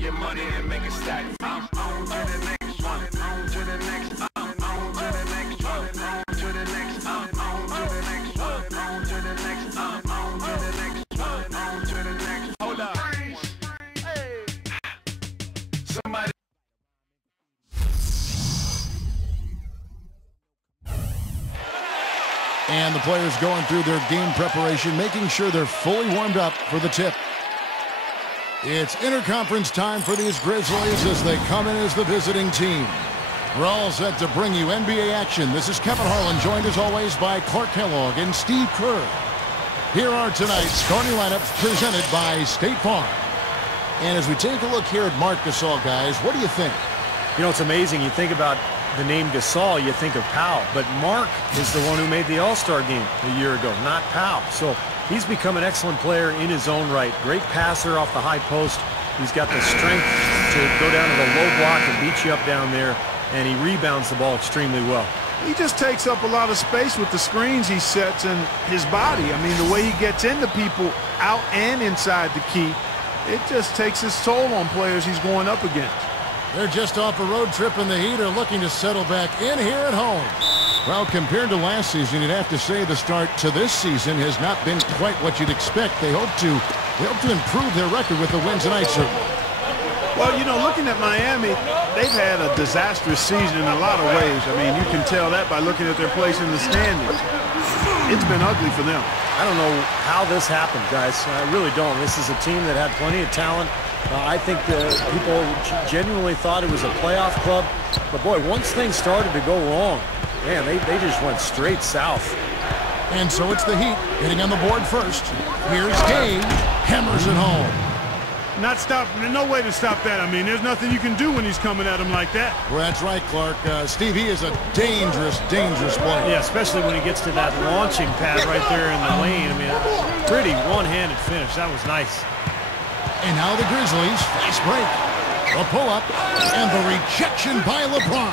your money and make it stack. I'm on to the next one, on to the next, on to the next one, on to the next, on to the next one, on to the next, on to the next one, on to the next. Hold up. Hey. Somebody. And the players going through their game preparation, making sure they're fully warmed up for the tip. It's interconference time for these Grizzlies as they come in as the visiting team. We're all set to bring you NBA action. This is Kevin Harlan, joined as always by Clark Kellogg and Steve Kerr. Here are tonight's starting lineups presented by State Farm. And as we take a look here at Marc Gasol, guys, what do you think? You know, it's amazing. You think about the name Gasol, you think of Powell. But Marc is the one who made the All-Star game a year ago, not Powell. So he's become an excellent player in his own right. Great passer off the high post. He's got the strength to go down to the low block and beat you up down there. And he rebounds the ball extremely well. He just takes up a lot of space with the screens he sets and his body. I mean, the way he gets into people out and inside the key, it just takes its toll on players he's going up against. They're just off a road trip in the Heat, are looking to settle back in here at home. Well, compared to last season, you'd have to say the start to this season has not been quite what you'd expect. They hope to improve their record with the win tonight, sir. Well, you know, looking at Miami, they've had a disastrous season in a lot of ways. I mean, you can tell that by looking at their place in the standings. It's been ugly for them. I don't know how this happened, guys. I really don't. This is a team that had plenty of talent. I think people genuinely thought it was a playoff club. But, boy, once things started to go wrong, man, they just went straight south. And so it's the Heat getting on the board first. Here's Gay, hammers it home. No way to stop that. I mean, there's nothing you can do when he's coming at him like that. Well, that's right, Clark. Steve, he is a dangerous, dangerous player. Yeah, especially when he gets to that launching pad right there in the lane. I mean, pretty one-handed finish. That was nice. And now the Grizzlies, fast break. The pull-up and the rejection by LeBron.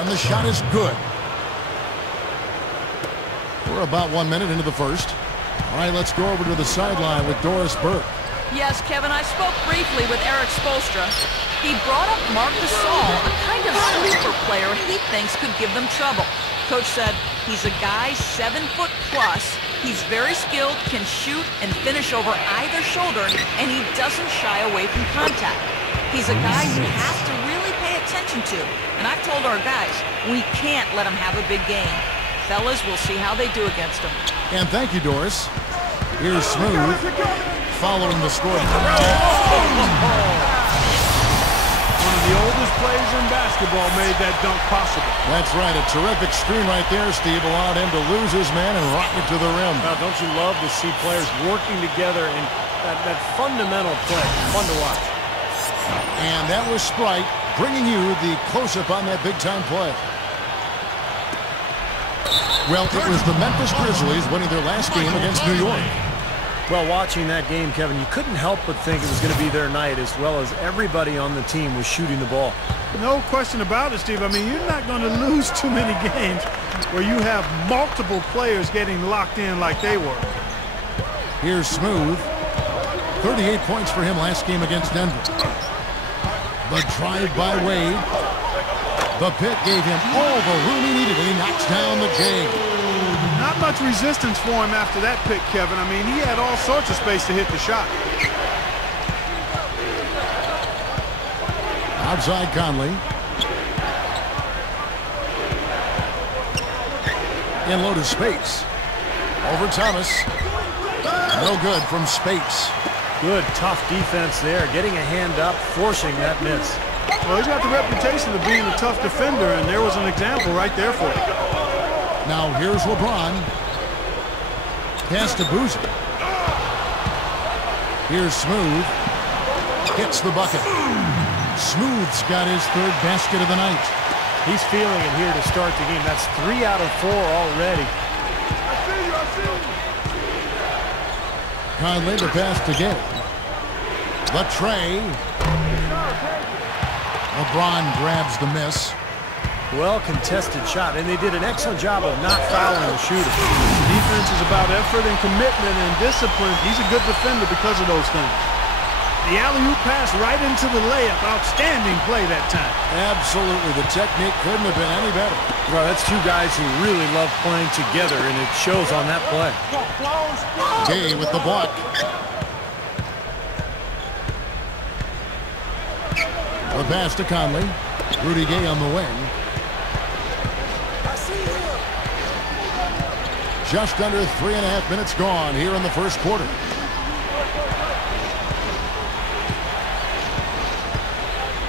And the shot is good. We're about 1 minute into the first. All right, let's go over to the sideline with Doris Burke. Yes, Kevin, I spoke briefly with Eric Spoelstra. He brought up Marc Gasol, a kind of sleeper player he thinks could give them trouble. Coach said he's a guy 7 foot plus. He's very skilled, can shoot and finish over either shoulder, and he doesn't shy away from contact. He's a guy you have to really pay attention to. And I've told our guys, we can't let him have a big game. Fellas, we'll see how they do against him. And thank you, Doris. Here's Smooth, following the score. One of the oldest players in basketball made that dunk possible. That's right, a terrific screen right there, Steve. Allowed him to lose his man and rock it to the rim. Well, don't you love to see players working together in that fundamental play? Fun to watch. And that was Sprite bringing you the close-up on that big-time play. Well, it was the Memphis Grizzlies winning their last game against New York. Well, watching that game, Kevin, you couldn't help but think it was going to be their night, as well as everybody on the team was shooting the ball. No question about it, Steve. I mean, you're not going to lose too many games where you have multiple players getting locked in like they were. Here's Smooth. 38 points for him last game against Denver. The drive by Wade. The pick gave him all the room he needed, and he knocks down the J. Not much resistance for him after that pick, Kevin. I mean, he had all sorts of space to hit the shot. Outside Conley. In low to Spates. Over Thomas. No good from Spates. Good, tough defense there. Getting a hand up, forcing that miss. Well, he's got the reputation of being a tough defender, and there was an example right there for him. Now here's LeBron. Pass to Boozer. Here's Smooth. Hits the bucket. Smooth's got his third basket of the night. He's feeling it here to start the game. That's 3 out of 4 already. Conley, the pass to Gay. The tray. LeBron grabs the miss. Well contested shot, and they did an excellent job of not fouling the shooter. Defense is about effort and commitment and discipline. He's a good defender because of those things. The alley-oop pass right into the layup. Outstanding play that time. Absolutely. The technique couldn't have been any better. Well, that's two guys who really love playing together, and it shows on that play. Gay with the block. The pass to Conley. Rudy Gay on the wing. Just under 3.5 minutes gone here in the first quarter.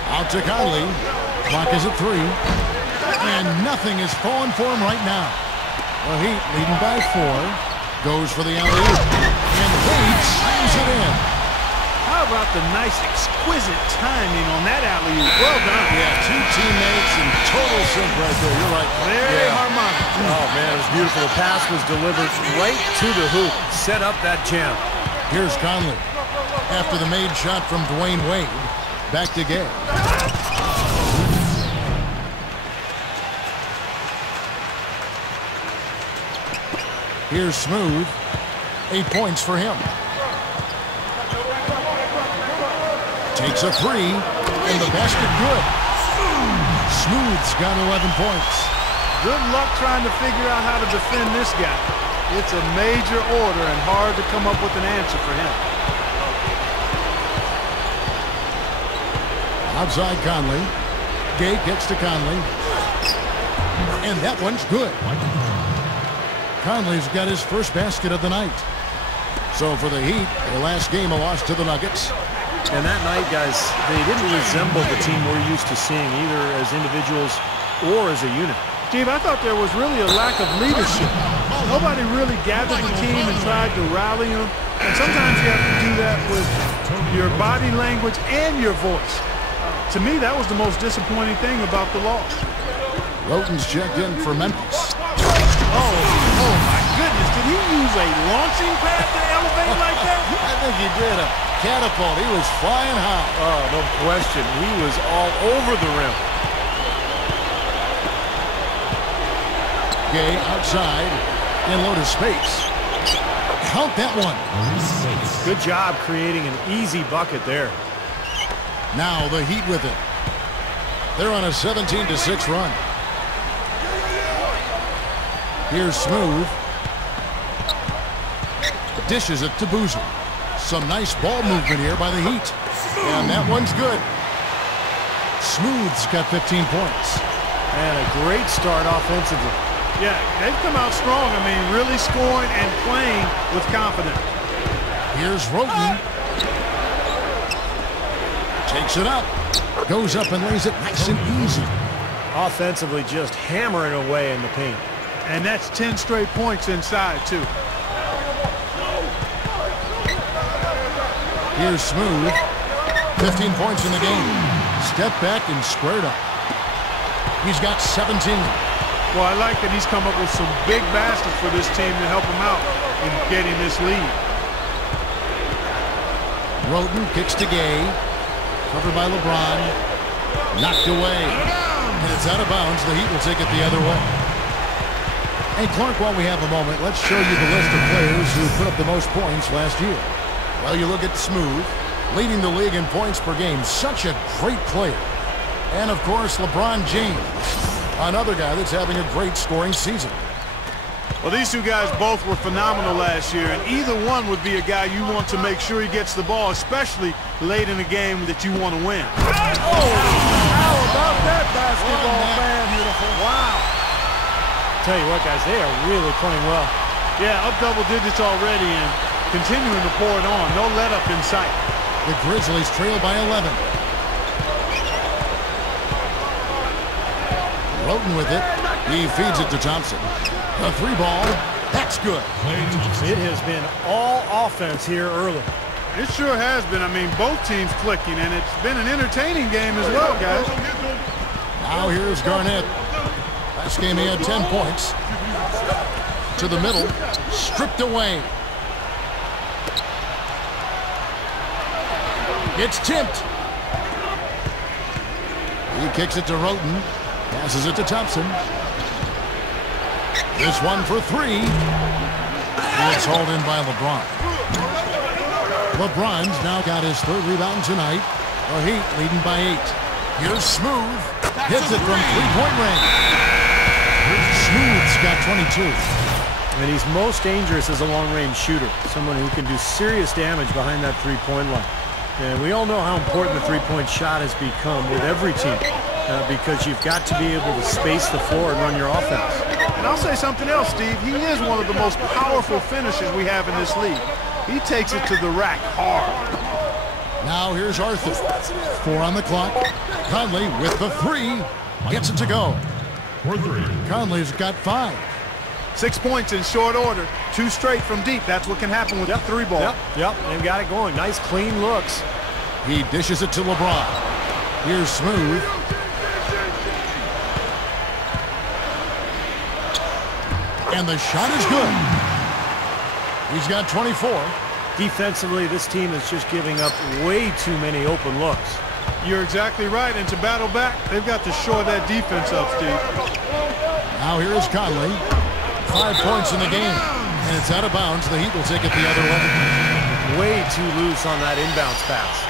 Out to Conley. Clock is at 3. And nothing is falling for him right now. The Heat leading by 4. Goes for the alley-oop. And Wade slams it in. How about the nice, exquisite timing on that alley-oop? Well done. Yeah, two teammates in total sync right there. You're right. Very harmonic. Oh, man, it was beautiful. The pass was delivered right to the hoop. Set up that jam. Here's Conley. After the made shot from Dwayne Wade. Back to Gay. Here's Smooth. 8 points for him. Takes a 3, and the basket good. Smooth's got 11 points. Good luck trying to figure out how to defend this guy. It's a major order and hard to come up with an answer for him. Outside Conley. Gay gets to Conley. And that one's good. Conley's got his first basket of the night. So for the Heat, their last game a loss to the Nuggets. And that night, guys, they didn't resemble the team we're used to seeing, either as individuals or as a unit. Steve, I thought there was really a lack of leadership. Nobody really gathered the team and tried to rally them. And sometimes you have to do that with your body language and your voice. To me, that was the most disappointing thing about the loss. Roten's checked in for Memphis. Oh my goodness. Did he use a launching pad to elevate like that? I think he did a catapult. He was flying high. Oh, no question. He was all over the rim. Gay outside in low to space. Count that one. Good job creating an easy bucket there. Now the Heat with it. They're on a 17-6 run. Here's Smooth. Dishes it to Boozer. Some nice ball movement here by the Heat. And that one's good. Smooth's got 15 points. And a great start offensively. Yeah, they've come out strong. I mean, really scoring and playing with confidence. Here's Roten. Takes it up. Goes up and lays it nice and easy. Offensively, just hammering away in the paint. And that's 10 straight points inside, too. Here's Smooth. 15 points in the game. Step back and squared up. He's got 17. Well, I like that he's come up with some big baskets for this team to help him out in getting this lead. Roten kicks to Gay. Covered by LeBron. Knocked away. And it's out of bounds. The Heat will take it the other way. Hey, Clark, while we have a moment, let's show you the list of players who put up the most points last year. Well, you look at Smooth, leading the league in points per game. Such a great player. And, of course, LeBron James, another guy that's having a great scoring season. Well, these two guys both were phenomenal last year, and either one would be a guy you want to make sure he gets the ball, especially late in a game that you want to win. Oh, how about that basketball fan? Beautiful. Wow. Tell you what, guys, they are really playing well. Yeah, up double digits already and continuing to pour it on. No let up in sight. The Grizzlies trail by 11. Roten with it. He feeds it to Thompson. A 3 ball. That's good. It has been all offense here early. It sure has been. I mean, both teams clicking, and it's been an entertaining game as well, guys. Now here's Garnett. Last game he had 10 points. To the middle. Stripped away. Gets tipped. He kicks it to Roten. Passes it to Thompson. This one for 3. It's hauled in by LeBron. LeBron's now got his third rebound tonight. The Heat leading by 8. Here's Smooth. Hits it from three-point range. Smooth's got 22. And he's most dangerous as a long-range shooter, someone who can do serious damage behind that three-point line. And we all know how important the three-point shot has become with every team because you've got to be able to space the floor and run your offense. And I'll say something else, Steve. He is one of the most powerful finishers we have in this league. He takes it to the rack hard. Now here's Arthur. 4 on the clock. Conley with the 3. Gets it to go. Conley's got 5. 6 points in short order. 2 straight from deep. That's what can happen with the 3 ball. Yep, they've got it going. Nice, clean looks. He dishes it to LeBron. Here's Smooth. And the shot is good. He's got 24. Defensively, this team is just giving up way too many open looks. You're exactly right. And to battle back, they've got to shore that defense up, Steve. Now here's Conley. 5 points in the game. And it's out of bounds. The Heat will take it the other way. Way too loose on that inbounds pass.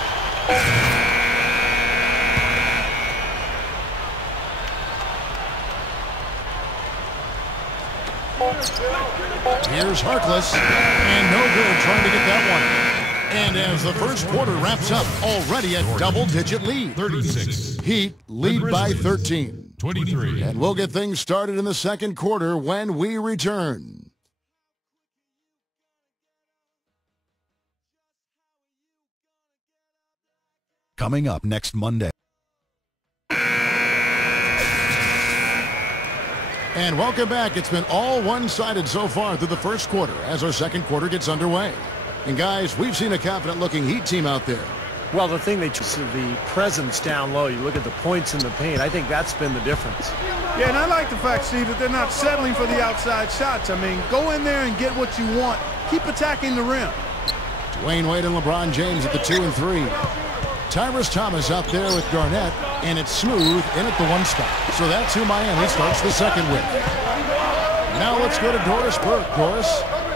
Here's Harkless, and no good trying to get that one. And as the first quarter wraps up, already a double-digit lead. 36. Heat lead by 13. 23. And we'll get things started in the second quarter when we return. Coming up next Monday. And welcome back. It's been all one-sided so far through the first quarter as our second quarter gets underway. And guys, we've seen a confident-looking Heat team out there. Well, the thing they choose is the presence down low. You look at the points in the paint. I think that's been the difference. Yeah, and I like the fact, Steve, that they're not settling for the outside shots. I mean, go in there and get what you want. Keep attacking the rim. Dwayne Wade and LeBron James at the 2 and 3. Tyrus Thomas out there with Garnett, and it's Smooth in at the 1 spot. So that's who Miami starts the second with. Now let's go to Doris Burke. Doris.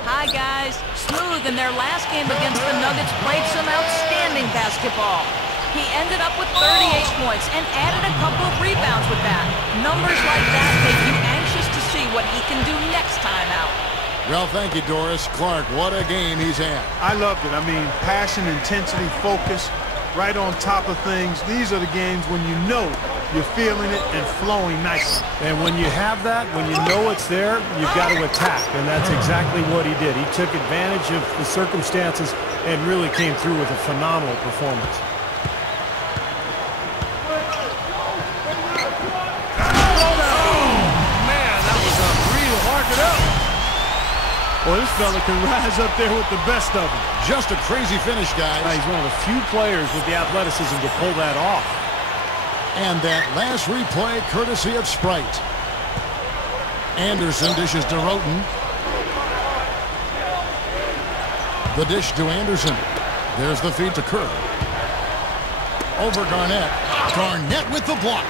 Hi, guys. Smooth in their last game against the Nuggets played some outstanding basketball. He ended up with 38 points and added a couple of rebounds with that. Numbers like that make you anxious to see what he can do next time out. Well, thank you, Doris. Clark, what a game he's had. I loved it. I mean, passion, intensity, focus, right on top of things. These are the games when you know you're feeling it and flowing nicely. And when you have that, when you know it's there, you've got to attack. And that's exactly what he did. He took advantage of the circumstances and really came through with a phenomenal performance. Well, this fella can rise up there with the best of them. Just a crazy finish, guys. He's one of the few players with the athleticism to pull that off. And that last replay courtesy of Sprite. Anderson dishes to Roten. The dish to Anderson. There's the feed to Kerr. Over Garnett. Garnett with the block.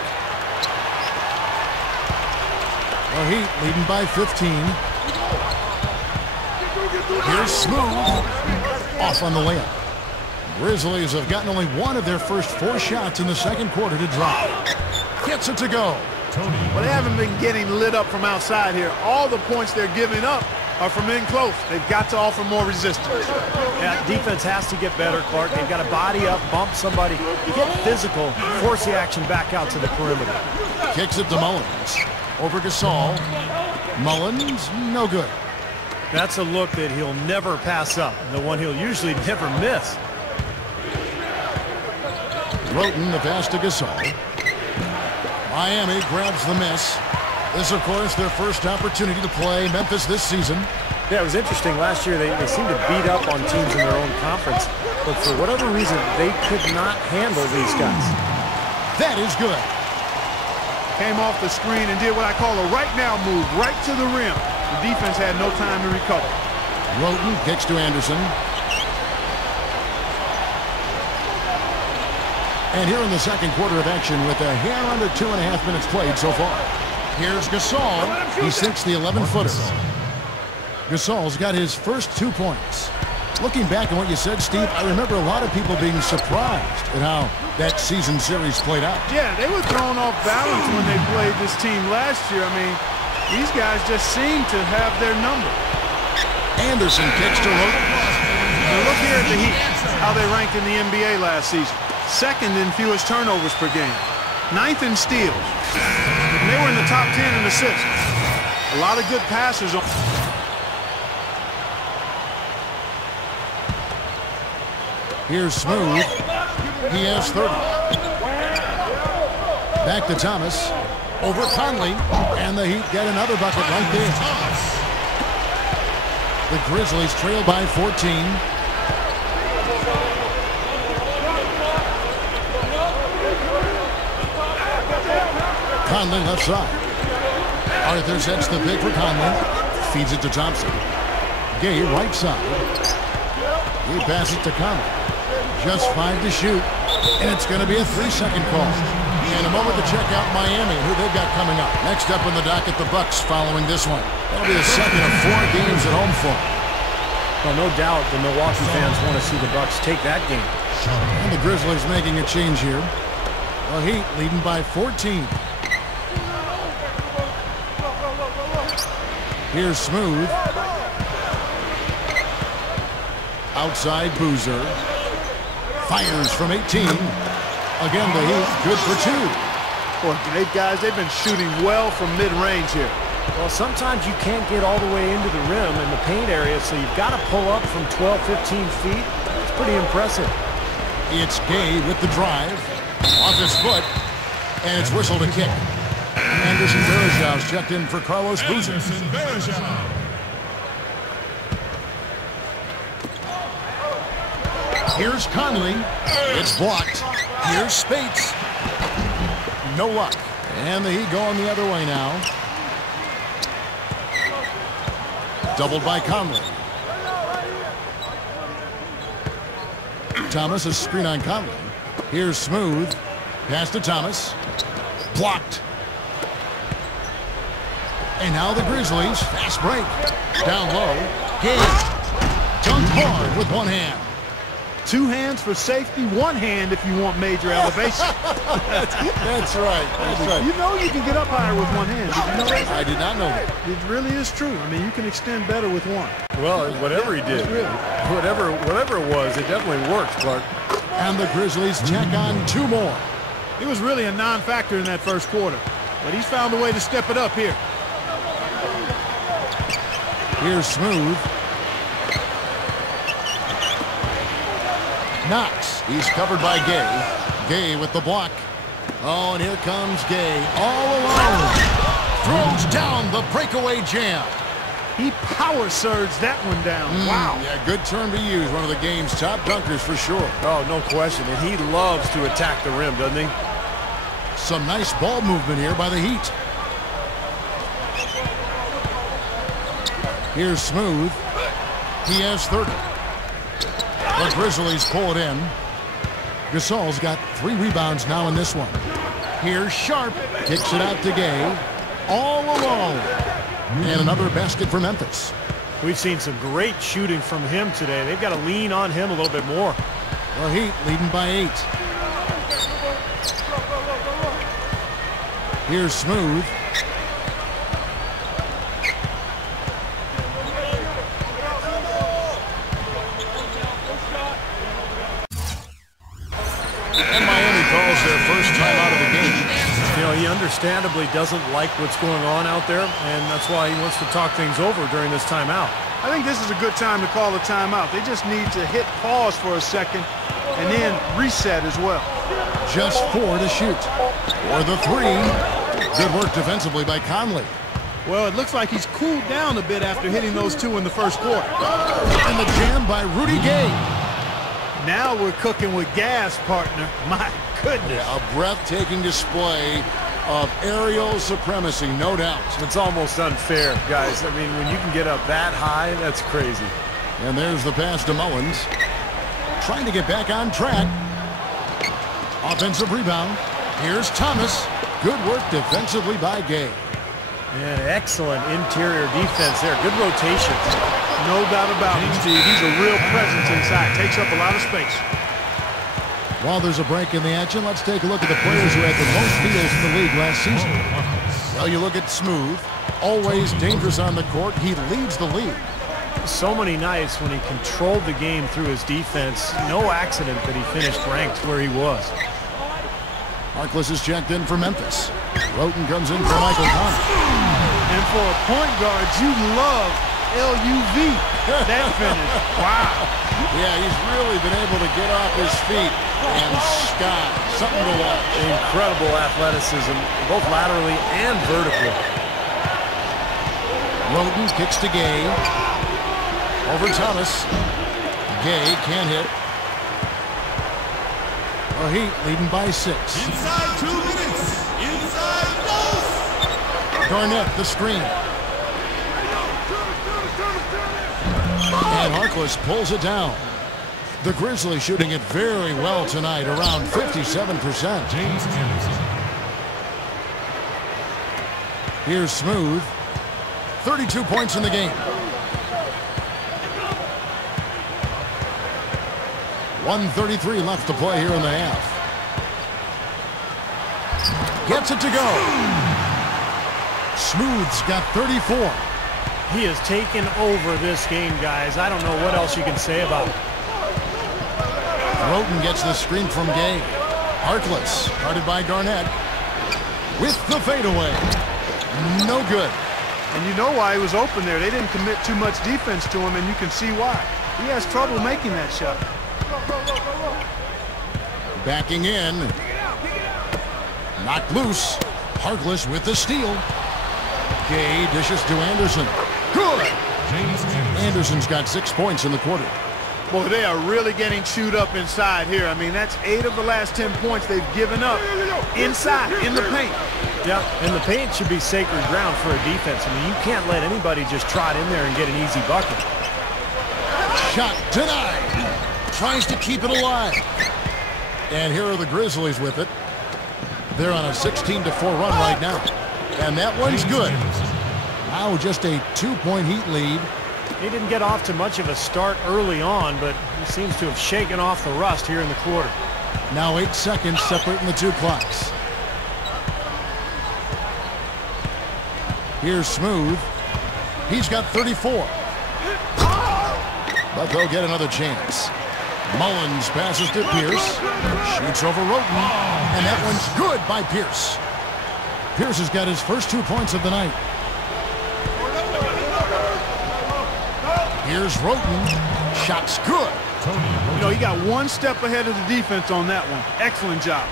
The Heat leading by 15. Here's Smooth. Off on the layup. Grizzlies have gotten only one of their first 4 shots in the second quarter to drop. Gets it to go. Well, they haven't been getting lit up from outside here. All the points they're giving up are from in close. They've got to offer more resistance. Yeah, defense has to get better, Clark. They've got to body up, bump somebody, get physical, force the action back out to the perimeter. Kicks it to Mullins. Over Gasol. Mullins, no good. That's a look that he'll never pass up, the one he'll usually never miss. Roten, the pass to Gasol. Miami grabs the miss. This, of course, their first opportunity to play Memphis this season. Yeah, it was interesting. Last year, they seemed to beat up on teams in their own conference. But for whatever reason, they could not handle these guys. That is good. Came off the screen and did what I call a right now move, right to the rim. The defense had no time to recover. Roten kicks to Anderson. And here in the second quarter of action with a hair under 2.5 minutes played so far. Here's Gasol. He sinks the 11-footer. Gasol's got his first 2 points. Looking back on what you said, Steve, I remember a lot of people being surprised at how that season series played out. Yeah, they were thrown off balance when they played this team last year. I mean, these guys just seem to have their number. Anderson kicks to Logan. Now look here at the Heat, how they ranked in the NBA last season. Second in fewest turnovers per game. 9th in steals. And they were in the top 10 in assists. A lot of good passers on. Here's Smooth. He has 30. Back to Thomas. Over Conley. And the Heat get another bucket right there. The Grizzlies trail by 14. Conley left side. Arthur sets the pick for Conley. Feeds it to Thompson. Gay right side. He passes to Conley. Just 5 to shoot. And it's going to be a 3-second call. In a moment to check out Miami, who they've got coming up. Next up in the docket, the Bucks following this one. That'll be the second of 4 games at home for them. Well, no doubt the Milwaukee fans want to see the Bucks take that game. And the Grizzlies making a change here. The Heat leading by 14. Here's Smooth. Outside Boozer. Fires from 18. Again, the Heat good for 2. Boy, they've been shooting well from mid-range here. Well, sometimes you can't get all the way into the rim in the paint area, so you've got to pull up from 12, 15 feet. It's pretty impressive. It's Gay with the drive. Off his foot. And it's whistled a kick. Anderson Varejão's checked in for Carlos Boozer. Here's Conley. It's blocked. Here's Spates. No luck. And the Heat going the other way now. Doubled by Conley. Thomas, a screen on Conley. Here's Smooth. Pass to Thomas. Blocked. And now the Grizzlies. Fast break. Down low. Gay. Dunked hard with one hand. 2 hands for safety, 1 hand if you want major elevation. That's right. That's right. You know you can get up higher with 1 hand. Did you know that? I did not know that. It really is true. I mean, you can extend better with 1. Well, whatever he did, whatever it was, it definitely worked, Clark. And the Grizzlies check on 2 more. He was really a non-factor in that first quarter, but he's found a way to step it up here. Here's Smooth. Knox. He's covered by Gay. Gay with the block. Oh, and here comes Gay all alone. Throws down the breakaway jam. He power surged that one down. Wow. Yeah, good term to use. One of the game's top dunkers for sure. Oh, no question. And he loves to attack the rim, doesn't he? Some nice ball movement here by the Heat. Here's Smooth. He has 30. The Grizzlies pull it in. Gasol's got 3 rebounds now in this one. Here's Sharp. Kicks it out to Gay. All alone. And another basket for Memphis. We've seen some great shooting from him today. They've got to lean on him a little bit more. The Heat leading by 8. Here's Smooth. And Miami calls their first time out of the game. You know, he understandably doesn't like what's going on out there, and that's why he wants to talk things over during this timeout. I think this is a good time to call a timeout. They just need to hit pause for a second and then reset as well. Just 4 to shoot. For the 3. Good work defensively by Conley. Well, it looks like he's cooled down a bit after hitting those 2 in the first quarter. And the jam by Rudy Gay. Now we're cooking with gas, partner. My goodness. A breathtaking display of aerial supremacy, no doubt. It's almost unfair, guys. I mean, when you can get up that high, that's crazy. And there's the pass to Mullins. Trying to get back on track. Offensive rebound. Here's Thomas. Good work defensively by Gay. And excellent interior defense there. Good rotation. No doubt about it, Steve. He's a real presence inside. Takes up a lot of space. While there's a break in the action, let's take a look at the players who had the most steals in the league last season. Well, you look at Smooth, always dangerous on the court. He leads the league. So many nights when he controlled the game through his defense. No accident that he finished ranked where he was. Harkless is checked in for Memphis. Roten comes in for Michael Conley. And for a point guard, you love LUV. That finish. Wow. Yeah, he's really been able to get off his feet and sky. Something to watch. Incredible athleticism, both laterally and vertically. Roten kicks to Gay. Over Thomas. Gay can't hit. The Heat leading by 6. Inside 2 minutes. Inside goes. Garnett, the screen. And Harkless pulls it down. The Grizzlies shooting it very well tonight, around 57%. James Anderson. Here's Smooth. 32 points in the game. 1:33 left to play here in the half. Gets it to go. Smooth's got 34. He has taken over this game, guys. I don't know what else you can say about it. Roten gets the screen from Gay. Harkless, guarded by Garnett. With the fadeaway. No good. And you know why he was open there. They didn't commit too much defense to him, and you can see why. He has trouble making that shot. Backing in. Knocked loose. Harkless with the steal. Gay dishes to Anderson. Good. James Anderson. Anderson's got 6 points in the quarter. Boy, they are really getting chewed up inside here. I mean, that's 8 of the last 10 points they've given up inside, in the paint. Yeah, and the paint should be sacred ground for a defense. I mean, you can't let anybody just trot in there and get an easy bucket. Shot denied. Tries to keep it alive. And here are the Grizzlies with it. They're on a 16-4 run right now. And that one's good. Now just a 2-point Heat lead. He didn't get off to much of a start early on, but he seems to have shaken off the rust here in the quarter. Now 8 seconds separating the two clocks. Here's Smooth. He's got 34. But they'll get another chance. Mullins passes to Pierce. Shoots over Roten. And that one's good by Pierce. Pierce has got his first 2 points of the night. Here's Roten. Shot's good. You know, he got one step ahead of the defense on that one. Excellent job.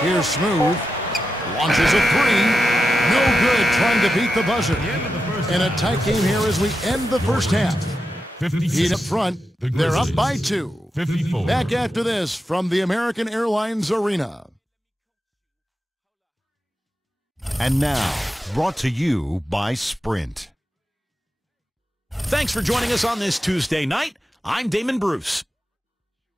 Here's Smooth. Launches a 3. No good, trying to beat the buzzer. And a tight game here as we end the first half. Heat up front. They're up by 2. 54. Back after this from the American Airlines Arena. And now, brought to you by Sprint. Thanks for joining us on this Tuesday night. I'm Damon Bruce.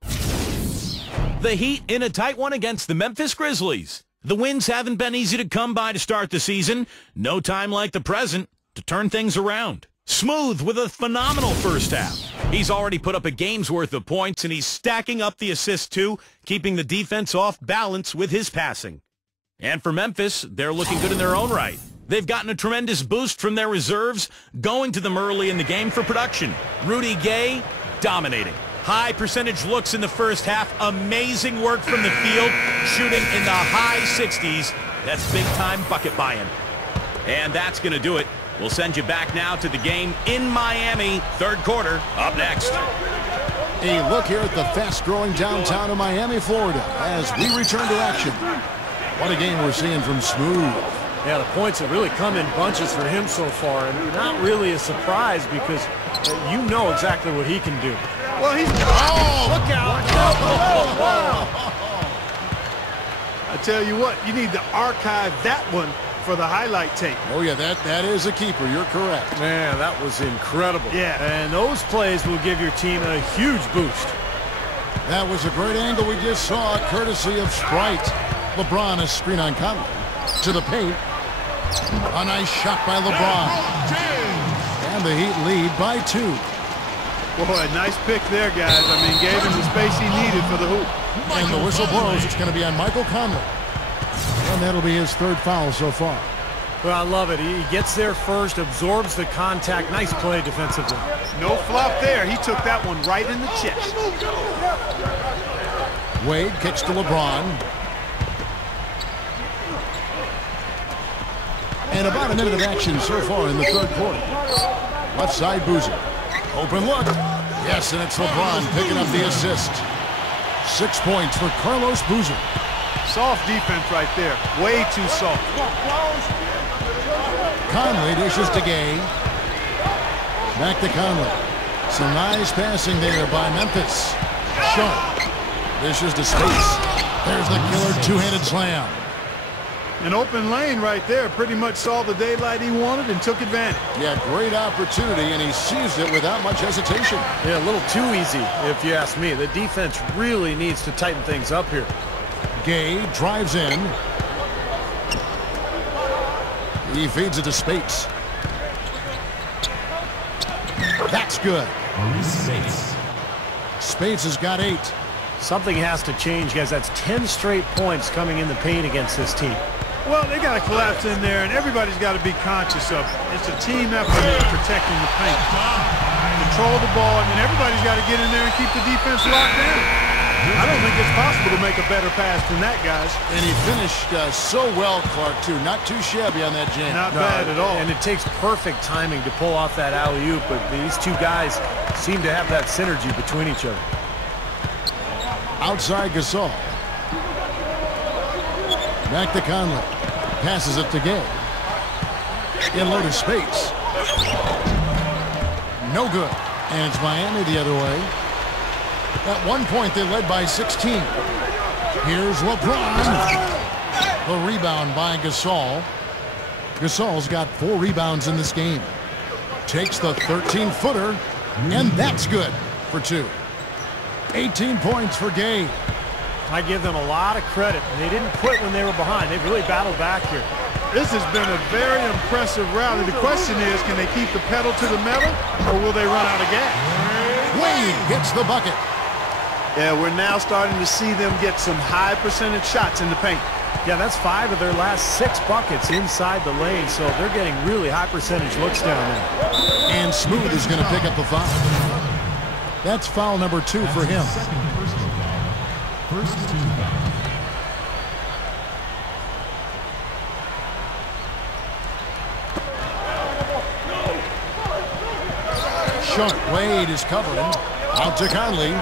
The Heat in a tight one against the Memphis Grizzlies. The wins haven't been easy to come by to start the season. No time like the present to turn things around. Smooth with a phenomenal first half. He's already put up a game's worth of points, and he's stacking up the assists too, keeping the defense off balance with his passing. And for Memphis, they're looking good in their own right. They've gotten a tremendous boost from their reserves, going to them early in the game for production. Rudy Gay, dominating. High percentage looks in the first half. Amazing work from the field, shooting in the high 60s. That's big-time bucket by him. And that's going to do it. We'll send you back now to the game in Miami, third quarter, up next. A look here at the fast-growing downtown of Miami, Florida, as we return to action. What a game we're seeing from Smooth. Yeah, the points have really come in bunches for him so far, and not really a surprise because you know exactly what he can do. Well, he's... Oh, look out. I tell you what, you need to archive that one for the highlight tape. Oh, yeah, that is a keeper. You're correct. Man, that was incredible. Yeah. And those plays will give your team a huge boost. That was a great angle we just saw, courtesy of Sprite. LeBron, a screen on Conley. To the paint. A nice shot by LeBron. And the Heat lead by 2. Boy, nice pick there, guys. I mean, gave him the space he needed for the hoop. And the whistle blows. It's going to be on Michael Conley. And that'll be his 3rd foul so far. Well, I love it. He gets there first, absorbs the contact. Nice play defensively. No flop there. He took that one right in the chest. Wade kicks to LeBron. And about a minute of action so far in the 3rd quarter. Left side, Boozer. Open look. Yes, and it's LeBron picking up the assist. 6 points for Carlos Boozer. Soft defense right there. Way too soft. Conley dishes to Gay. Back to Conley. Some nice passing there by Memphis. Sharp. Dishes to space. There's the killer two-handed slam. An open lane right there. Pretty much saw the daylight he wanted and took advantage. Yeah, great opportunity, and he seized it without much hesitation. Yeah, a little too easy, if you ask me. The defense really needs to tighten things up here. Gay drives in. He feeds it to Spates. That's good. Spates has got 8. Something has to change, guys. That's 10 straight points coming in the paint against this team. Well, they got to collapse in there, and everybody's got to be conscious of it. It's a team effort in protecting the paint. Control the ball, and then everybody's got to get in there and keep the defense locked down. I don't think it's possible to make a better pass than that, guys. And he finished so well, Clark, too. Not too shabby on that jam. Not bad at all. And it takes perfect timing to pull off that alley-oop, but these two guys seem to have that synergy between each other. Outside Gasol. Back to Conley. Passes it to Gay. In low to Spates. No good. And it's Miami the other way. At one point, they led by 16. Here's LeBron. The rebound by Gasol. Gasol's got 4 rebounds in this game. Takes the 13-footer, and that's good for 2. 18 points for Gay. I give them a lot of credit. They didn't quit when they were behind. They've really battled back here. This has been a very impressive rally. The question is, can they keep the pedal to the metal, or will they run out of gas? Wade gets the bucket. Yeah, we're now starting to see them get some high percentage shots in the paint. Yeah, that's 5 of their last 6 buckets inside the lane, so they're getting really high percentage looks down there. And Smooth is going to pick up the foul. That's foul number 2 for him. First team foul. Sharp. Wade is covering. Out to Conley.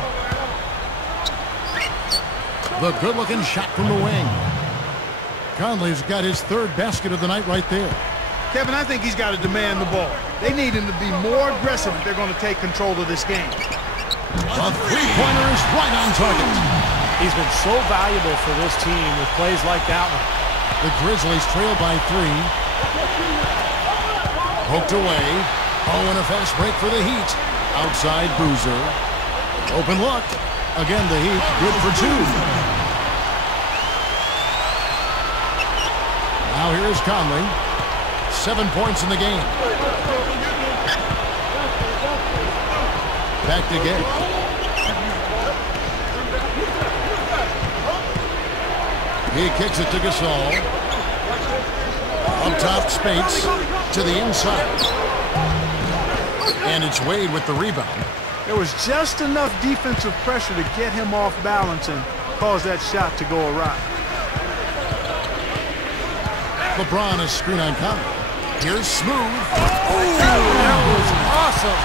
The good-looking shot from the wing. Conley's got his 3rd basket of the night right there. Kevin, I think he's got to demand the ball. They need him to be more aggressive if they're going to take control of this game. The three-pointer is right on target. He's been so valuable for this team with plays like that one. The Grizzlies trail by 3. Poked away. Oh, and a fast break for the Heat. Outside Boozer. Open look. Again, the Heat good for 2. Now here's Conley. 7 points in the game. Back to Gay. He kicks it to Gasol. Up top, Spates to the inside. And it's Wade with the rebound. There was just enough defensive pressure to get him off balance and cause that shot to go awry. LeBron is screen on Conley. Here's Smooth. Oh, that was awesome.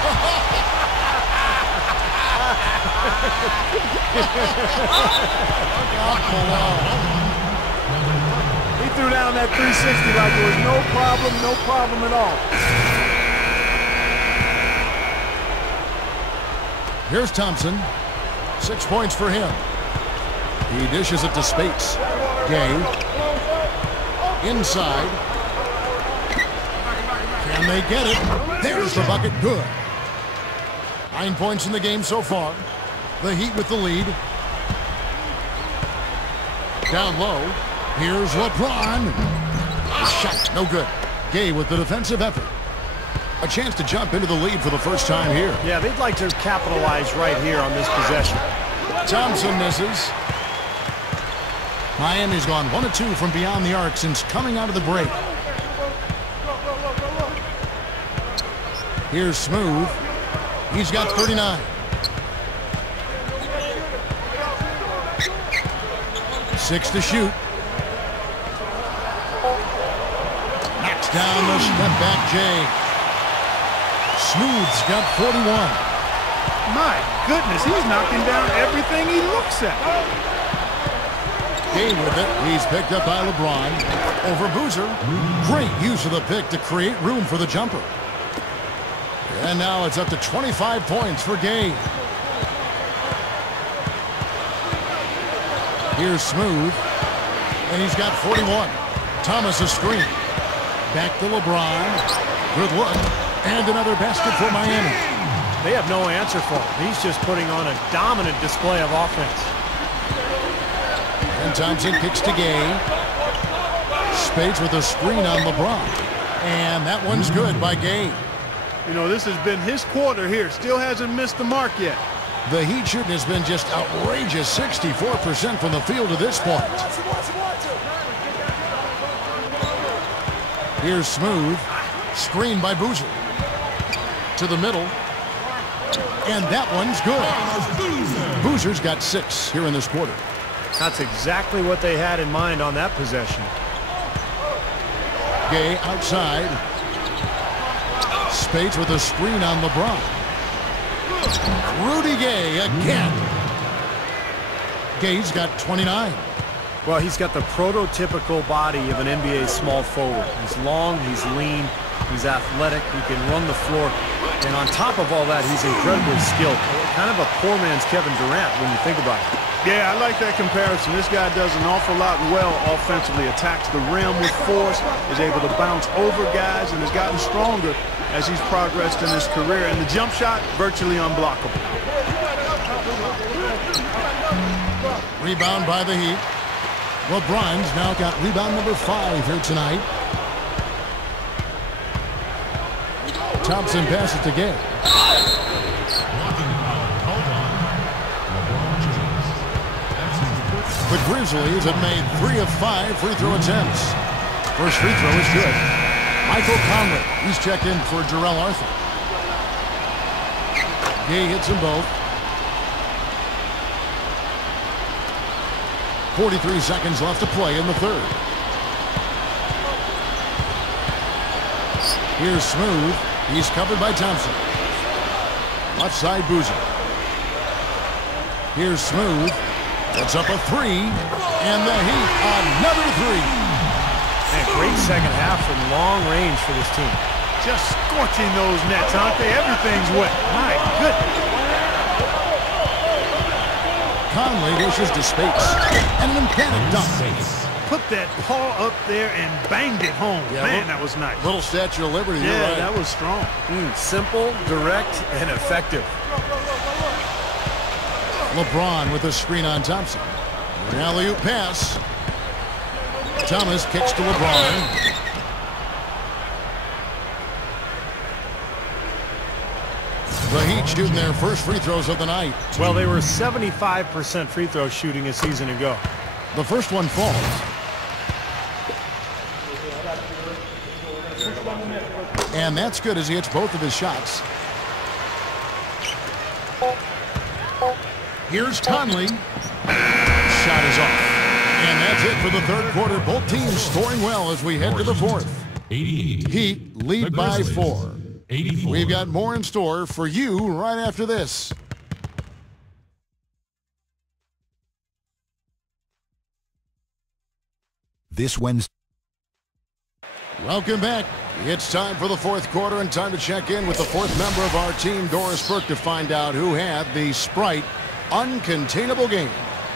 He threw down that 360 like there was no problem at all. Here's Thompson. 6 points for him. He dishes it to Spates. Gay. Inside. Can they get it? There's the bucket. Good. 9 points in the game so far. The Heat with the lead. Down low. Here's LeBron. The shot, no good. Gay with the defensive effort. A chance to jump into the lead for the first time here. Yeah, they'd like to capitalize right here on this possession. Thompson misses. Miami's gone 1 of 2 from beyond the arc since coming out of the break. Here's Smooth. He's got 39. 6 to shoot. Knocks down the step-back Jay. Smooth's got 41. My goodness, he's knocking down everything he looks at. Gay with it. He's picked up by LeBron. Over Boozer. Great use of the pick to create room for the jumper. And now it's up to 25 points for Gay. Here's Smooth. And he's got 41. Thomas a screen. Back to LeBron. Good look. And another basket for Miami. They have no answer for him. He's just putting on a dominant display of offense. And Thompson kicks to Gay. Spades with a screen on LeBron. And that one's good by Gay. You know, this has been his quarter here. Still hasn't missed the mark yet. The Heat shooting has been just outrageous. 64% from the field to this point. Here's Smooth. Screen by Boozer. To the middle. And that one's good. Boozer's got 6 here in this quarter. That's exactly what they had in mind on that possession. Gay outside. Spades with a screen on LeBron. Rudy Gay again. Gay's got 29. Well, he's got the prototypical body of an NBA small forward. He's long, he's lean, he's athletic, he can run the floor. And on top of all that, he's incredibly skilled. Kind of a poor man's Kevin Durant when you think about it. Yeah, I like that comparison. This guy does an awful lot well offensively. Attacks the rim with force, is able to bounce over guys, and has gotten stronger as he's progressed in his career. And the jump shot, virtually unblockable. Rebound by the Heat. LeBron's now got rebound number 5 here tonight. Thompson passes to Gay. The Grizzlies have made 3 of 5 free throw attempts. First free throw is good. Michael Conley, he's checked in for Jarrell Arthur. Gay hits them both. 43 seconds left to play in the third. Here's Smooth. He's covered by Thompson. Left side Boozer. Here's Smooth. Puts up a 3. And the Heat, another 3. Man, great second half from long range for this team. Just scorching those nets, aren't they? Everything's wet. My goodness. Conley dishes to Spates. And an emphatic dunk. Put that paw up there and banged it home. Yeah, man, that was nice. Little Statue of Liberty. Yeah, right. that was strong. Simple, direct, and effective. LeBron with a screen on Thompson. An alley-oop pass. Thomas kicks to LeBron. The Heat shooting their first free throws of the night. Well, they were 75% free throw shooting a season ago. The first one falls. And that's good as he hits both of his shots. Here's Conley. Shot is off. And that's it for the third quarter. Both teams scoring well as we head to the fourth. 88. Heat lead by 4. 84. We've got more in store for you right after this. This Wednesday. Welcome back. It's time for the fourth quarter and time to check in with the fourth member of our team, Doris Burke, to find out who had the Sprite uncontainable game.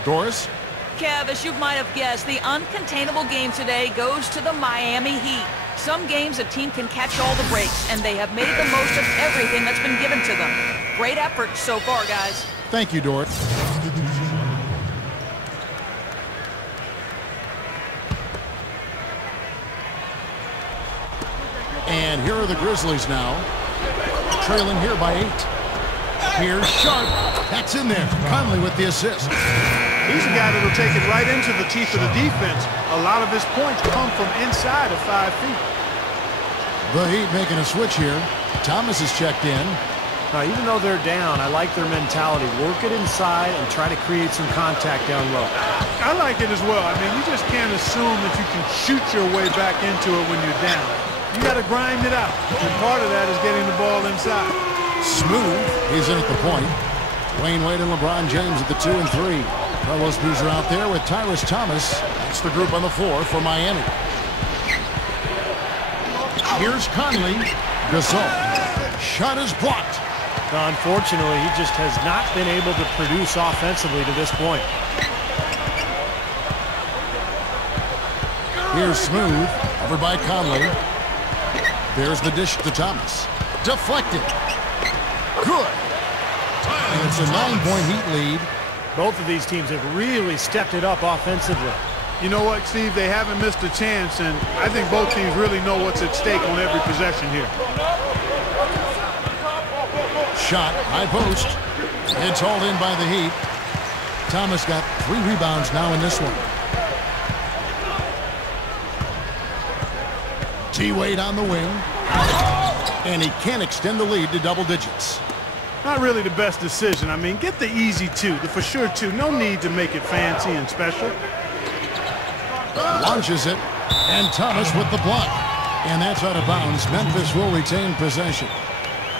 Doris? Kev, as you might have guessed, the uncontainable game today goes to the Miami Heat. Some games a team can catch all the breaks, and they have made the most of everything that's been given to them. Great effort so far, guys. Thank you, Doris. And here are the Grizzlies now, trailing here by 8. Here's Sharp. That's in there. Conley with the assist. He's a guy that will take it right into the teeth of the defense. A lot of his points come from inside of 5 feet. The Heat making a switch here. Thomas is checked in. Now, even though they're down, I like their mentality. Work it inside and try to create some contact down low. I like it as well. I mean, you just can't assume that you can shoot your way back into it when you're down. You got to grind it out. And part of that is getting the ball inside. Smooth. He's in at the point. Wayne Wade and LeBron James at the 2 and 3. Carlos Boozer out there with Tyrese Thomas. That's the group on the floor for Miami. Here's Conley. Gasol. Shot is blocked. Unfortunately, he just has not been able to produce offensively to this point. Here's Smooth. Over by Conley. There's the dish to Thomas. Deflected. Good. And it's a 9-point Heat lead. Both of these teams have really stepped it up offensively. You know what, Steve? They haven't missed a chance, and I think both teams really know what's at stake on every possession here. Shot, high post. It's hauled in by the Heat. Thomas got 3 rebounds now in this one. T-Wade on the wing. And he can't extend the lead to double digits. Not really the best decision. I mean, get the easy 2, the for sure 2. No need to make it fancy and special. Launches it. And Thomas with the block. And that's out of bounds. Memphis will retain possession.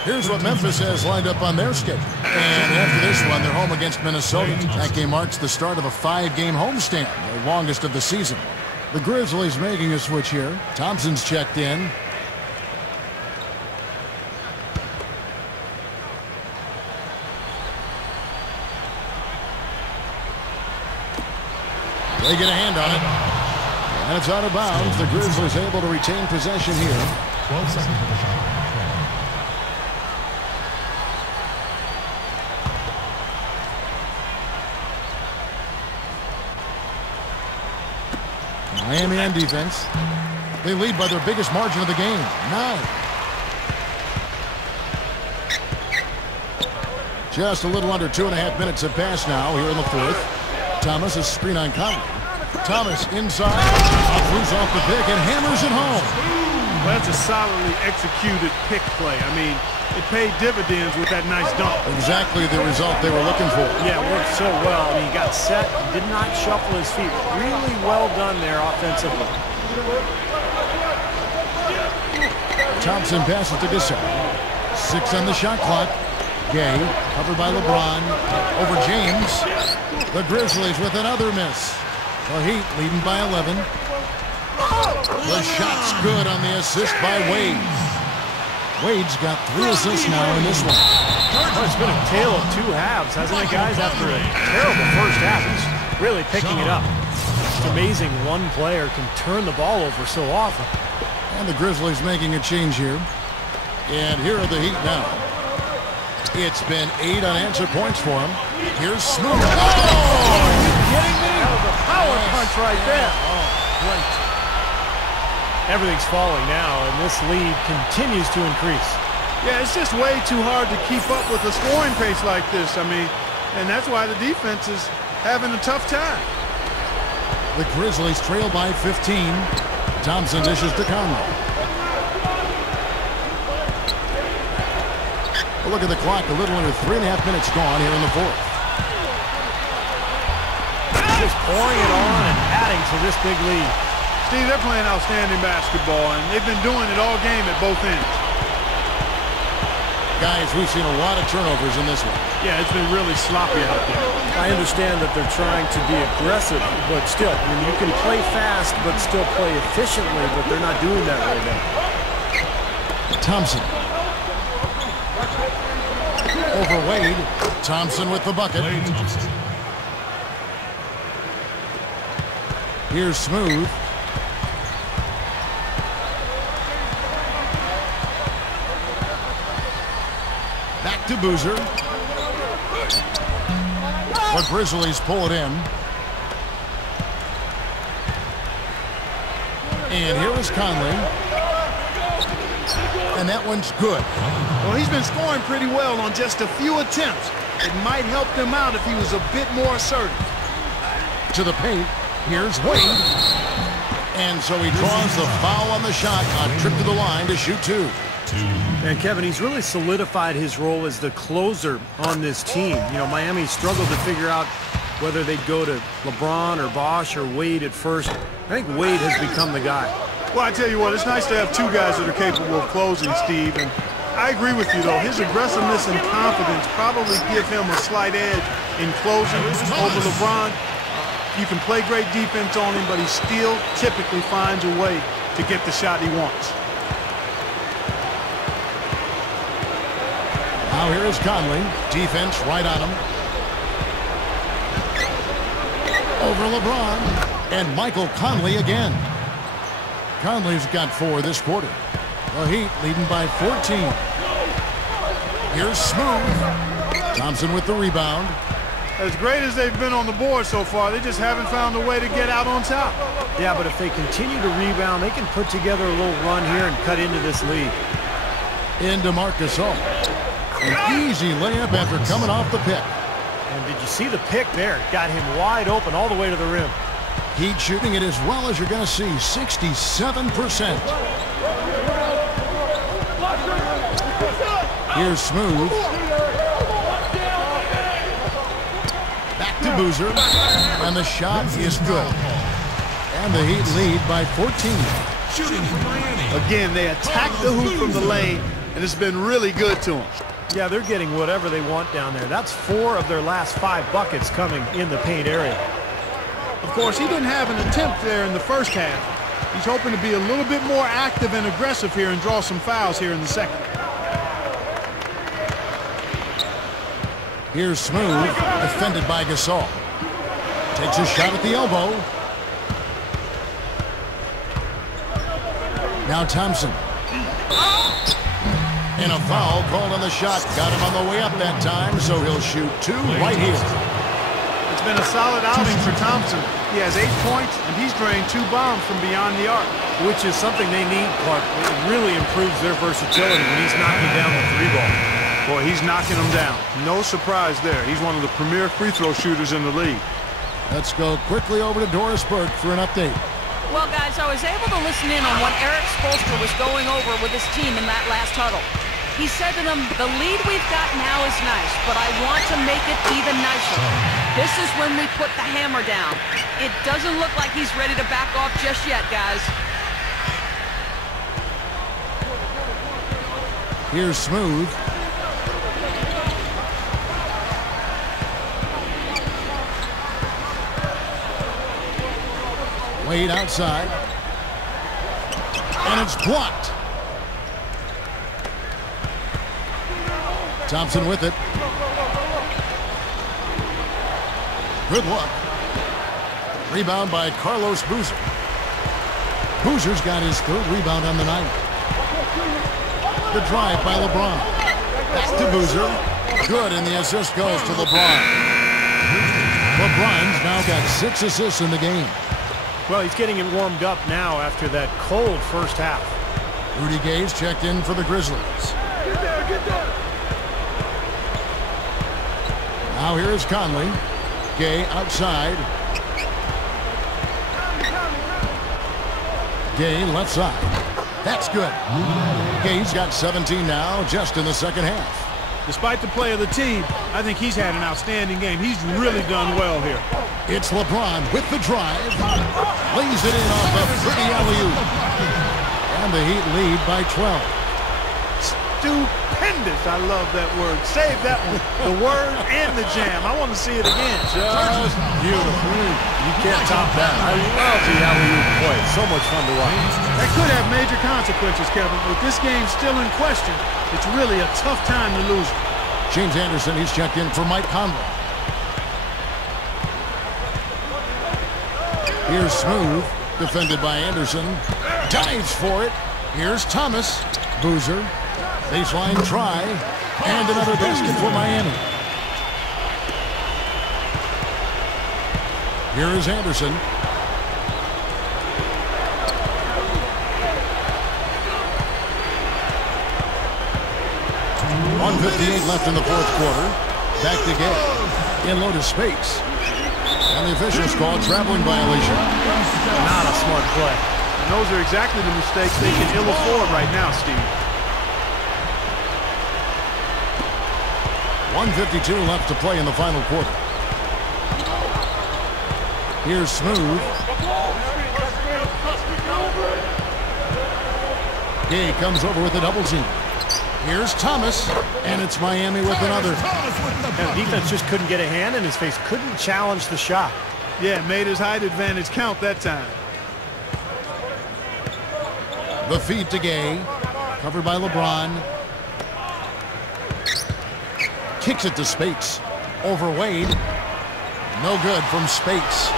Here's what Memphis has lined up on their schedule. And after this one, they're home against Minnesota. That game marks the start of a 5-game homestand, the longest of the season. The Grizzlies making a switch here. Thompson's checked in. They get a hand on it. And it's out of bounds. The Grizzlies able to retain possession here. 12 seconds of the shot. Miami on defense. They lead by their biggest margin of the game, 9. Just a little under 2.5 minutes have passed now here in the 4th. Thomas is screen on Conley. Thomas inside, throws off the pick and hammers it home. Well, that's a solidly executed pick play. I mean, it paid dividends with that nice dunk. Exactly the result they were looking for. Yeah, it worked so well. I mean, he got set, did not shuffle his feet. Really well done there offensively. Thompson passes to Gasol. 6 on the shot clock. Gay, covered by LeBron. Over James. The Grizzlies with another miss. The Heat leading by 11. The shot's good on the assist by Wade. Wade's got 3 assists now in this one. Well, it's been a tale of 2 halves, hasn't it, guys? After a terrible first half, he's really picking it up. It's amazing one player can turn the ball over so often. And the Grizzlies making a change here. And here are the Heat now. It's been 8 unanswered points for him. Here's Smooth. Oh! Are you kidding me? That was a power punch right there. Oh, great. Everything's falling now, and this lead continues to increase. Yeah, it's just way too hard to keep up with a scoring pace like this. I mean, and that's why the defense is having a tough time. The Grizzlies trail by 15. Thompson dishes to Conley. Well, look at the clock. A little under 3.5 minutes gone here in the 4th. Just pouring it on and adding to this big lead. Steve, they're playing outstanding basketball, and they've been doing it all game at both ends. Guys, we've seen a lot of turnovers in this one. Yeah, it's been really sloppy out there. I understand that they're trying to be aggressive, but still, I mean, you can play fast but still play efficiently, but they're not doing that right now. Thompson. Over Wade. Thompson with the bucket. Here's Smooth. Back to Boozer. The Grizzlies pull it in. And here is Conley. And that one's good. Well, he's been scoring pretty well on just a few attempts. It might help them out if he was a bit more assertive. To the paint, here's Wade. And so he draws the foul on the shot. A trip to the line to shoot two. And Kevin, he's really solidified his role as the closer on this team. You know, Miami struggled to figure out whether they'd go to LeBron or Bosh or Wade at first. I think Wade has become the guy. Well, I tell you what, it's nice to have two guys that are capable of closing, Steve. And I agree with you, though. His aggressiveness and confidence probably give him a slight edge in closing over LeBron. You can play great defense on him, but he still typically finds a way to get the shot he wants. Now here is Conley. Defense right on him. Over LeBron. And Michael Conley again. Conley's got 4 this quarter. The Heat leading by 14. Here's Smooth. Thompson with the rebound. As great as they've been on the board so far, they just haven't found a way to get out on top. Yeah, but if they continue to rebound, they can put together a little run here and cut into this lead. Into Marc Gasol. An easy layup after coming off the pick. And did you see the pick there? Got him wide open all the way to the rim. Heat shooting it as well as you're going to see, 67%. Here's Smooth. Back to Boozer. And the shot is good. And the Heat lead by 14. Shooting for Miami. Again, they attack the hoop from the lane, and it's been really good to them. Yeah, they're getting whatever they want down there. That's 4 of their last 5 buckets coming in the paint area. Of course, he didn't have an attempt there in the first half. He's hoping to be a little bit more active and aggressive here and draw some fouls here in the second. Here's Smooth, defended by Gasol. Takes a shot at the elbow. Now Thompson. And a foul called on the shot. Got him on the way up that time, so he'll shoot 2 right here. It's been a solid outing for Thompson. He has 8 points, and he's drained 2 bombs from beyond the arc. Which is something they need, Clark. It really improves their versatility when he's knocking down the 3-ball. Boy, he's knocking them down. No surprise there. He's one of the premier free throw shooters in the league. Let's go quickly over to Doris Burke for an update. Well, guys, I was able to listen in on what Eric Spoelstra was going over with his team in that last huddle. He said to them, the lead we've got now is nice, but I want to make it even nicer. This is when we put the hammer down. It doesn't look like he's ready to back off just yet, guys. Here's Smooth. Wade outside. And it's blocked. Thompson with it. Good look. Rebound by Carlos Boozer. Boozer's got his 3rd rebound on the night. The drive by LeBron. Back to Boozer. Good, and the assist goes to LeBron. LeBron's now got 6 assists in the game. Well, he's getting it warmed up now after that cold first half. Rudy Gay's checked in for the Grizzlies. Get there. Now here is Conley. Gay outside. Gay left side. That's good. Gay's got 17 now just in the second half. Despite the play of the team, I think he's had an outstanding game. He's really done well here. It's LeBron with the drive. Lays it in off a pretty alley-oop. And the Heat lead by 12. Stupendous. I love that word. Save that one. The word and the jam. I want to see it again. Just beautiful. You can't top that. I love the alley-oop play. So much fun to watch. That could have major consequences, Kevin. With this game still in question, it's really a tough time to lose it. James Anderson, he's checked in for Mike Conley. Here's Smooth, defended by Anderson. Dives for it. Here's Thomas. Boozer. Baseline try. And another basket for Miami. Here is Anderson. 1:58 left in the fourth quarter. Back to Gay. In low to space. And the officials call traveling violation. Not a smart play. And those are exactly the mistakes they can ill afford right now, Steve. 1:52 left to play in the final quarter. Here's Smooth. Gay comes over with a double team. Here's Thomas, and it's Miami with another. And the defense just couldn't get a hand in his face, couldn't challenge the shot. Yeah, made his height advantage count that time. The feed to Gay, covered by LeBron. Kicks it to Spates. Over Wade. No good from Spates.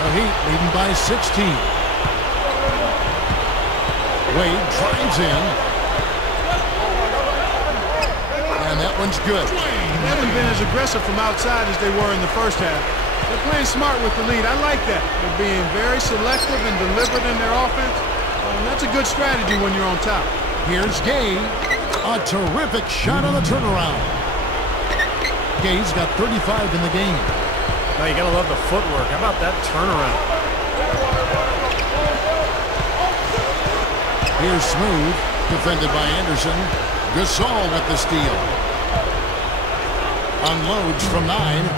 The Heat leading by 16. Wade drives in. And that one's good. They haven't been as aggressive from outside as they were in the first half. They're playing smart with the lead. I like that. They're being very selective and deliberate in their offense. And that's a good strategy when you're on top. Here's Gay. A terrific shot on the turnaround. Gay's got 35 in the game. Now you gotta love the footwork. How about that turnaround? Here's Smooth, defended by Anderson. Gasol with the steal. Unloads from 9,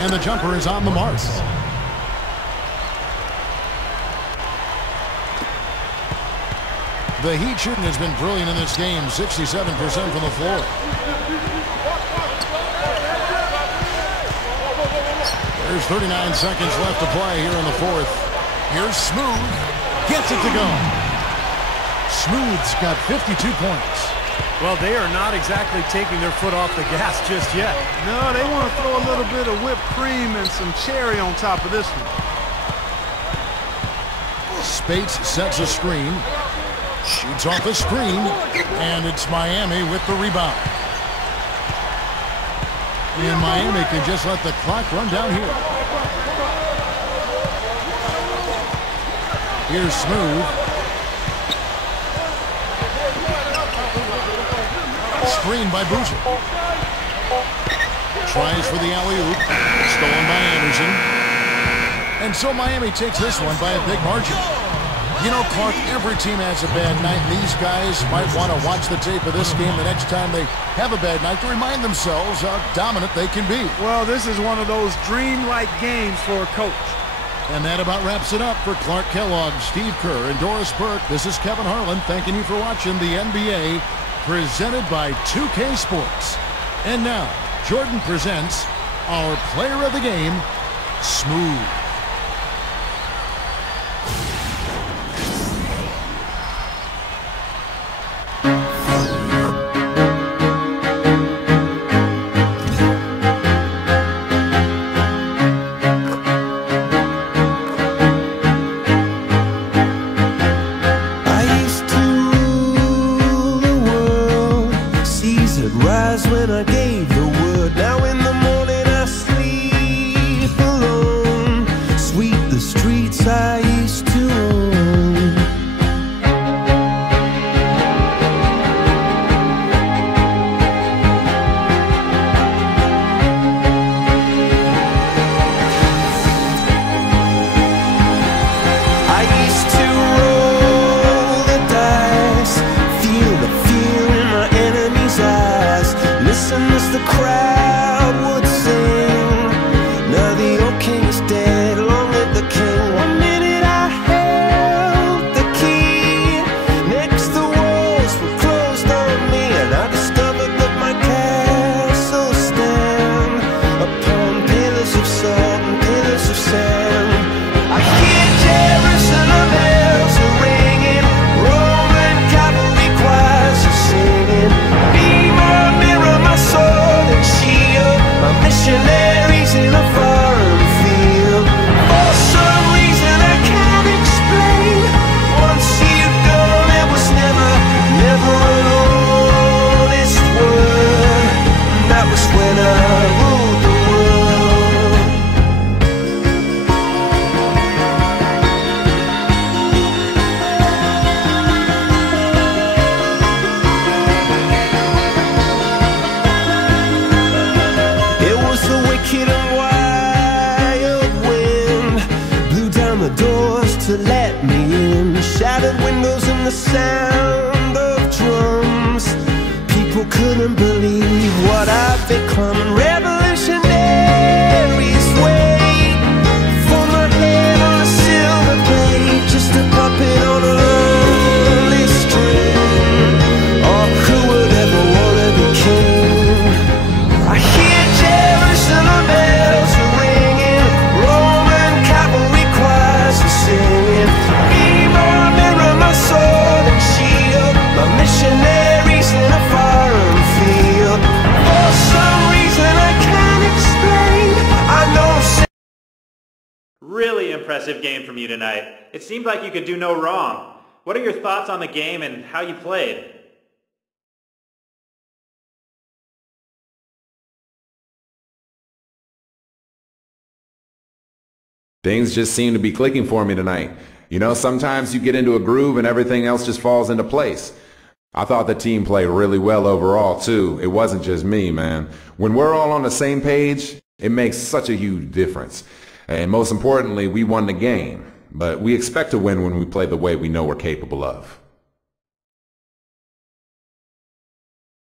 and the jumper is on the mark. The Heat shooting has been brilliant in this game, 67% from the floor. There's 39 seconds left to play here in the fourth. Here's Smooth. Gets it to go. Smooth's got 52 points. Well, they are not exactly taking their foot off the gas just yet. No, they want to throw a little bit of whipped cream and some cherry on top of this one. Spates sets a screen. Shoots off the screen. And it's Miami with the rebound. And Miami can just let the clock run down here. Here's Smooth. Screen by Boozer. Tries for the alley-oop. Stolen by Anderson. And so Miami takes this one by a big margin. You know, Clark, every team has a bad night, and these guys might want to watch the tape of this game the next time they have a bad night to remind themselves how dominant they can be. Well, this is one of those dream-like games for a coach. And that about wraps it up for Clark Kellogg, Steve Kerr, and Doris Burke. This is Kevin Harlan thanking you for watching the NBA presented by 2K Sports. And now, Jordan presents our player of the game, Smooth. When I gave the word, now in the morning I sleep alone. Sweep the streets I used to own. I used to roll the dice, feel the fear in my enemy's eyes. Listen as the couldn't believe what I've become. Revolutionaries wait for my head on a silver plate, just a puppet on a lonely string. Oh, who would ever want to be king? I hear Jerusalem bells ringing, Roman cavalry choirs are singing. Be my mirror, my sword and shield, my missionaries in a foreign field. For some reason I can't explain, I know. Really impressive game from you tonight. It seemed like you could do no wrong. What are your thoughts on the game and how you played? Things just seem to be clicking for me tonight. You know, sometimes you get into a groove and everything else just falls into place. I thought the team played really well overall, too. It wasn't just me, man. When we're all on the same page, it makes such a huge difference. And most importantly, we won the game. But we expect to win when we play the way we know we're capable of.